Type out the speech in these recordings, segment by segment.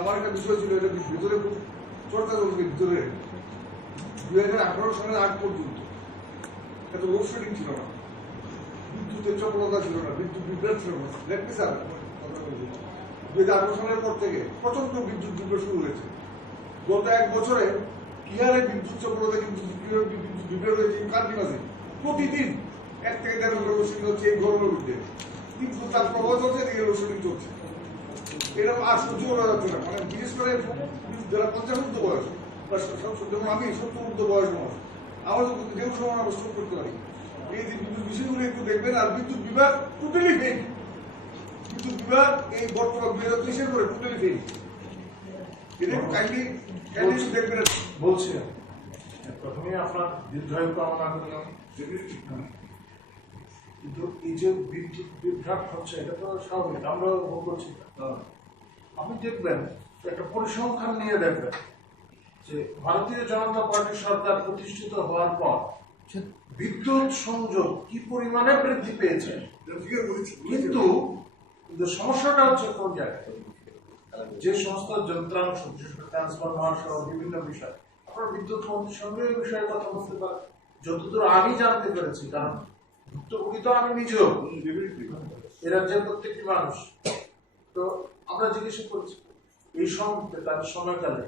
আমার একটা বিষয় ছিল, এটা ভিতরে খুব চর্চা চলছে ভিতরে। 2018 সালের আগ পর্যন্ত এত লোডশেডিং ছিল না, বিদ্যুতের চপলতা ছিল না, বিদ্যুৎ বিভ্রাট ছিল না। দেখবি স্যার, 2018 সালের পর থেকে প্রচন্ড বিদ্যুৎ বিভ্রাট শুরু হয়েছে। গত এক বছরে কি হারে বিদ্যুৎ চপলতা কিন্তু বিদ্যুৎ বিভ্রাট হয়েছে কান্টিনিউয়াসলি। প্রতিদিন 1 থেকে 1.5 ঘন্টা লোডশেডিং হচ্ছে এই গরমের মধ্যে, কিন্তু তার প্রভাব চলছে, এদিকে লোডশেডিং চলছে। এরকম আর সহ্য করা যাচ্ছে না। মানে বিশেষ করে যারা 50 ঊর্ধ্ব বয়স, যেমন আমি 70 ঊর্ধ্ব বয়স মানুষ, আমার যেও সময় আমরা স্ট্রোক করতে পারি। এই যে বিদ্যুৎ বিষয়গুলো একটু দেখবেন। আর বিদ্যুৎ বিভাগ টোটালি ফেল, বিদ্যুৎ বিভাগ এই বর্তমান 2023-এর পরে টোটালি ফেল। এটা একটু কাইন্ডলি দেখবেন। বলছি প্রথমে আপনার দীর্ঘায়ু কামনা করলাম। কিন্তু এই যে বিদ্যুৎ বিভ্রাট হচ্ছে, এটা তো স্বাভাবিক, আমরাও ভোগ করছি। আপনি দেখবেন একটা পরিসংখ্যান নিয়ে দেখবেন যে ভারতীয় জনতা পার্টি সরকার প্রতিষ্ঠিত হওয়ার পর বিদ্যুৎ সংযোগ কি পরিমাণে বৃদ্ধি পেয়েছে। কিন্তু সমস্যাটা হচ্ছে কোন জায়গায়, যে সমস্ত যন্ত্রাংশ, বিশেষ করে ট্রান্সফরমার সহ বিভিন্ন বিষয়, আপনার বিদ্যুৎ মন্ত্রীর সঙ্গে এই বিষয়ে কথা বলতে পারেন। যতদূর আমি জানতে পেরেছি, কারণ ভুক্তভোগী তো আমি নিজেও, এ রাজ্যের প্রত্যেকটি মানুষ, তো আমরা জিজ্ঞাসা করছি এই তাদের সময়কালে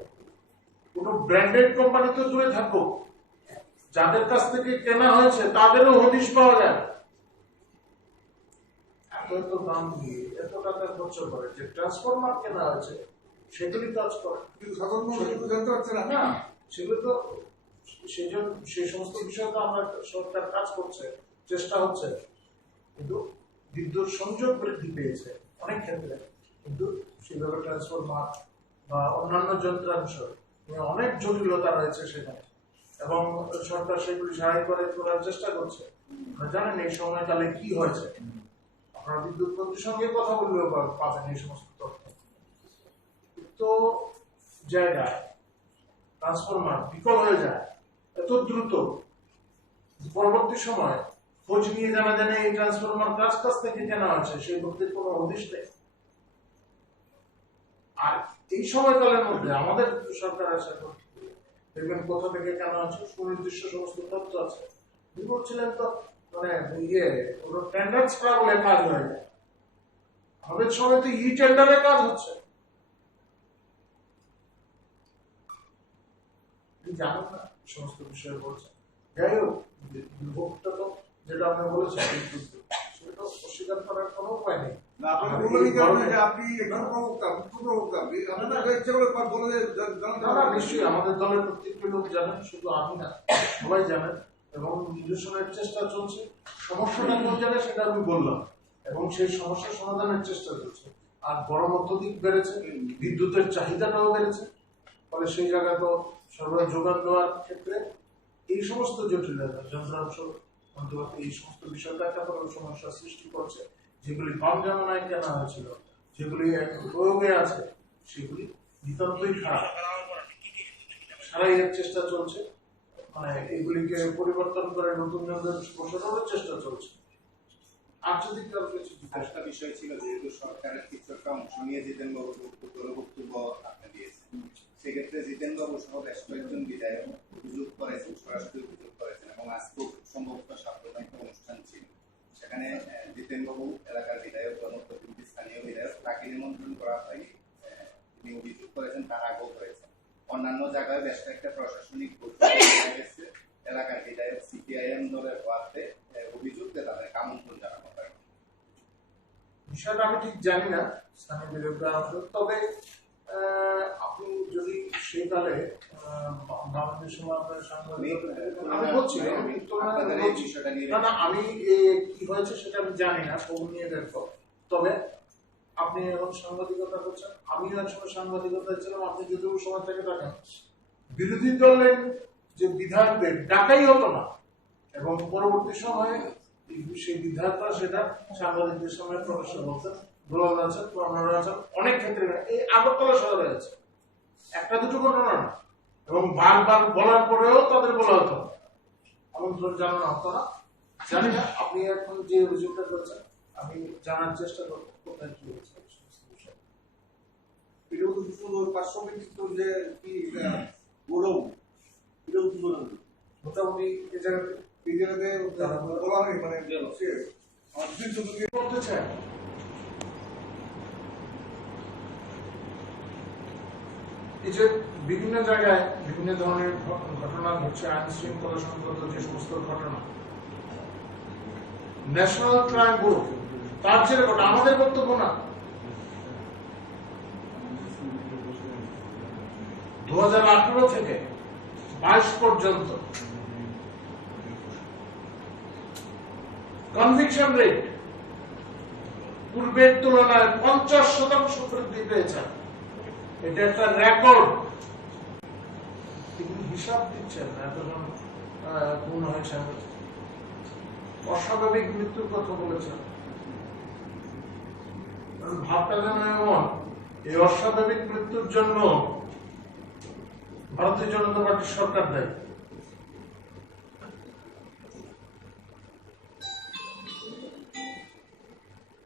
কোন ব্র্যান্ডেড কোম্পানি তো দূরে থাকবো, যাদের কাছ থেকে কেনা হয়েছে তাদেরও হদিশ পাওয়া যায়। এত দাম দিয়ে এত টাকা খরচ করে যে ট্রান্সফরমার কেনা হয়েছে সেগুলি কাজ করে, কিন্তু সাধারণ মানুষ জানতে পারছে না। না, সেগুলো তো সেই সমস্ত বিষয়ে তো আমরা সরকার কাজ করছে, চেষ্টা হচ্ছে। কিন্তু বিদ্যুৎ সংযোগ বৃদ্ধি পেয়েছে অনেক ক্ষেত্রে, কিন্তু সেভাবে ট্রান্সফরমার বা অন্যান্য যন্ত্রাংশ অনেক জটিলতা রয়েছে সেখানে, এবং সরকার সেগুলি সাহায্য করে করার চেষ্টা করছে। জানেন এই সময়কালে কি হয়েছে, আপনারা বিদ্যুৎ মন্ত্রীর সঙ্গে কথা বললেও পাবেন এই সমস্ত তথ্য। তো জায়গায় ট্রান্সফরমার বিকল হয়ে যায় এত দ্রুত, পরবর্তী সময় খোঁজ নিয়ে জানা যায় এই ট্রান্সফরমার কাছ থেকে কেনা হয়েছে, সেই ব্যক্তির কোনো হদিশ নেই। আর এই সময়কালের মধ্যে আমাদের সরকার আসা দেখবেন কোথা থেকে কেনা হচ্ছে সুনির্দিষ্ট সমস্ত তথ্য আছে। বলছিলেন তো মানে কোনো টেন্ডার ছাড়া বলে কাজ হয়ে যায়, আমাদের সময় তো ই টেন্ডারে কাজ হচ্ছে। জানেন না সমস্ত বিষয়ে বলছে। যাই হোক, বিভক্ত তো যেটা আপনি বলেছেন সেটা অস্বীকার করার কোনো উপায় নেই। নিশ্চয়ই আমাদের দলের প্রত্যেকটি লোক জানেন, শুধু আমি না, সবাই জানেন, এবং নিরসনের চেষ্টা চলছে। সমস্যাটা কোন জায়গায় সেটা আমি বললাম, এবং সেই সমস্যার সমাধানের চেষ্টা চলছে। আর গরম অত্যধিক বেড়েছে, বিদ্যুতের চাহিদাটাও বেড়েছে, ফলে সেই জায়গায় তো সরবরাহ যোগান দেওয়ার ক্ষেত্রে এই সমস্ত জটিলতা, যন্ত্রাংশ অন্তর্গত এই সমস্ত বিষয়টা একটা বড় সমস্যার সৃষ্টি করছে। যেগুলি কম জামানায় কেনা হয়েছিল, যেগুলি প্রয়োগে আছে, সেগুলি নিতান্তই খারাপ। সারাই এর চেষ্টা চলছে, মানে এগুলিকে পরিবর্তন করে নতুন যন্ত্র বসানোর চেষ্টা চলছে। আর যদি কারো কিছু একটা বিষয় ছিল, যেহেতু সরকারের কিছু একটা অংশ নিয়ে জিতেন বাবু বক্তব্য আপনি দিয়েছেন, সেক্ষেত্রে জিতেন বাবু সহ বেশ কয়েকজন বিধায়ক অভিযোগ করেছেন, সরাসরি অভিযোগ করেছেন, এবং আজকে সম্ভবত সাম্প্রদায়িক অনুষ্ঠান ছিল, সেখানে জিতেন বাবু এলাকার বিধায়ক, জনপ্রতিনিধি, স্থানীয় বিধায়ক, তাকে নিমন্ত্রণ করা হয়নি। তিনি অভিযোগ করেছেন, তার আগেও করেছেন। অন্যান্য জায়গায় বেশ কয়েকটা প্রশাসনিক গেছে, এলাকার বিধায়ক সিপিআইএম দলের হওয়াতে অভিযোগ যে তাদেরকে আমন্ত্রণ জানানো হয়। বিষয়টা আমি ঠিক জানি না স্থানীয় বিধায়করা, তবে আপনি যদি সেই কালে বাংলাদেশ সময় আপনার সাংবাদিক, আমি বলছি না, আমি কি হয়েছে সেটা আমি জানি না, খবর নিয়ে বের কর। তবে আপনি এখন সাংবাদিকতা করছেন, আমিও একসময় সাংবাদিকতা ছিলাম। আপনি যদি সময় থেকে থাকেন, বিরোধী দলের যে বিধায়কদের ডাকাই হতো না, এবং পরবর্তী সময়ে সেই বিধায়করা সেটা সাংবাদিকদের সামনে প্রকাশ্য বলছেন, গোলাম আছেন, আপনারা আছেন, অনেক ক্ষেত্রে এই আগরতলা শহরে আছে, একটা দুটো ঘটনা না, এবং বারবার বলার পরেও তাদের বলা হতো, আমন্ত্রণ জানানো হতো না। জানি না আপনি এখন যে অভিযোগটা করছেন, আমি জানার চেষ্টা করবো কোথায় কি হয়েছে। এটাও তো শুধু পার্শ্ববর্তী যে কি গৌরব এটাও তো গৌরব মোটামুটি এই জায়গাতে বলা নেই মানে সে আমার দিন শুধু করতে চায়। এই যে বিভিন্ন জায়গায় বিভিন্ন ধরনের ঘটনা ঘটছে, আইন শৃঙ্খলা সংক্রান্ত যে সমস্ত ঘটনা, ন্যাশনাল ক্রাইম ব্যুরো তার যে রেকর্ড, আমাদের বক্তব্য না। 2018 থেকে 22 পর্যন্ত কনভিকশন রেট পূর্বের তুলনায় 50% বৃদ্ধি পেয়েছে। এটা একটা রেকর্ড। তিনি হিসাব দিচ্ছেন এতজন খুন হয়েছে, অস্বাভাবিক মৃত্যুর কথা বলেছেন। ভাবটা যেন এমন, এই অস্বাভাবিক মৃত্যুর জন্য ভারতীয় জনতা পার্টির সরকার দেয়।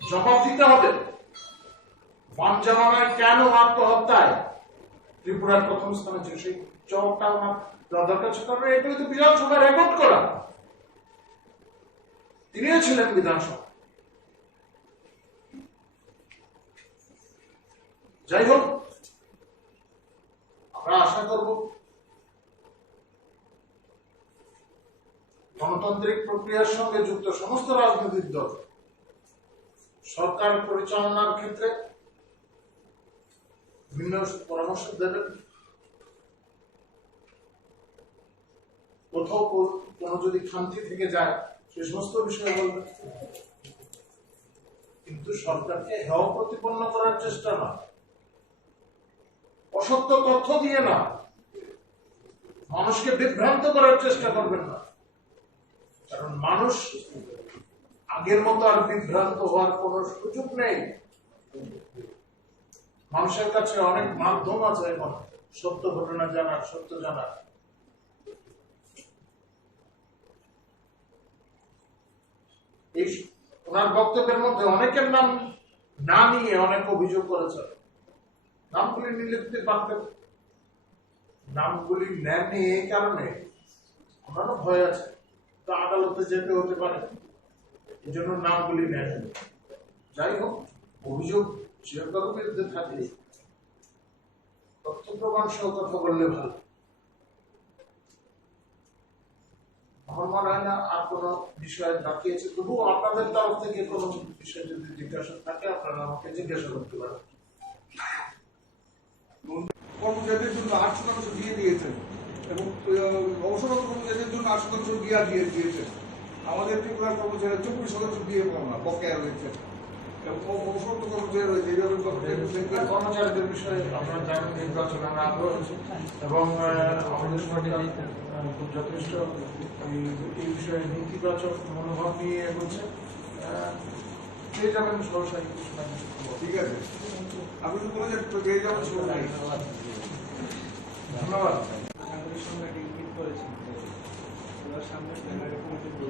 জবাব দিতে হবে। বাম জামানায় কেন আত্মহত্যায় ত্রিপুরার প্রথম স্থানে ছিল, সেই জবাবটা আমার দরকার ছিল। কারণ এটাই তো বিধানসভায় রেকর্ড করা। তিনিও ছিলেন বিধানসভা। যাই হোক, আমরা আশা করব গণতান্ত্রিক প্রক্রিয়ার সঙ্গে যুক্ত সমস্ত রাজনৈতিক দল সরকার পরিচালনার ক্ষেত্রে বিভিন্ন পরামর্শ দেবেন। কোথাও কোনো যদি খামতি থেকে যায় সে সমস্ত বিষয়ে বলবেন, কিন্তু সরকারকে হেয় প্রতিপন্ন করার চেষ্টা না, অসত্য তথ্য দিয়ে না, মানুষকে বিভ্রান্ত করার চেষ্টা করবেন না। কারণ মানুষ আগের মতো আর বিভ্রান্ত হওয়ার কোন সুযোগ নেই। মানুষের কাছে অনেক মাধ্যম আছে এখন সত্য ঘটনা জানার, সত্য জানার। এই ওনার বক্তব্যের মধ্যে অনেকের নাম না নিয়ে অনেক অভিযোগ করেছে। নামগুলি নিলে দিতে পারতেন, নামগুলি নেননি এই কারণে ওনারও ভয় আছে, তা আদালতে যেতে হতে পারে, এই জন্য নামগুলি নেন। যাই হোক, অভিযোগ যে কারোর বিরুদ্ধে থাকলে তথ্য প্রমাণ সহ কথা বললে ভালো। আমার মনে হয় না আর কোনো বিষয় বাকিয়েছে। তবু আপনাদের তরফ থেকে কোনো বিষয় যদি জিজ্ঞাসা থাকে আপনারা আমাকে জিজ্ঞাসা করতে পারেন। কর্মচারীদের জন্য 8% দিয়ে দিয়েছেন এবং অবসররত কর্মচারীদের জন্য 8% দিয়ে দিয়েছেন। আমাদের ত্রিপুরার কর্মচারীরা 24% দিয়ে পাবো না, বকেয়া রয়েছে এবং অবসররত কর্মচারী রয়েছে। এইভাবে কর্মচারীদের বিষয়ে আপনারা জানেন নির্বাচন আগ্রহ এবং আমাদের সরকার খুব যথেষ্ট এই বিষয়ে নীতিবাচক মনোভাব নিয়ে এগোচ্ছে। পেয়ে যাবেন সরাসরি কিছু না কিছু। ঠিক আছে, আপনি তো বলে যে পেয়ে যাবেন। ধন্যবাদ। সামনে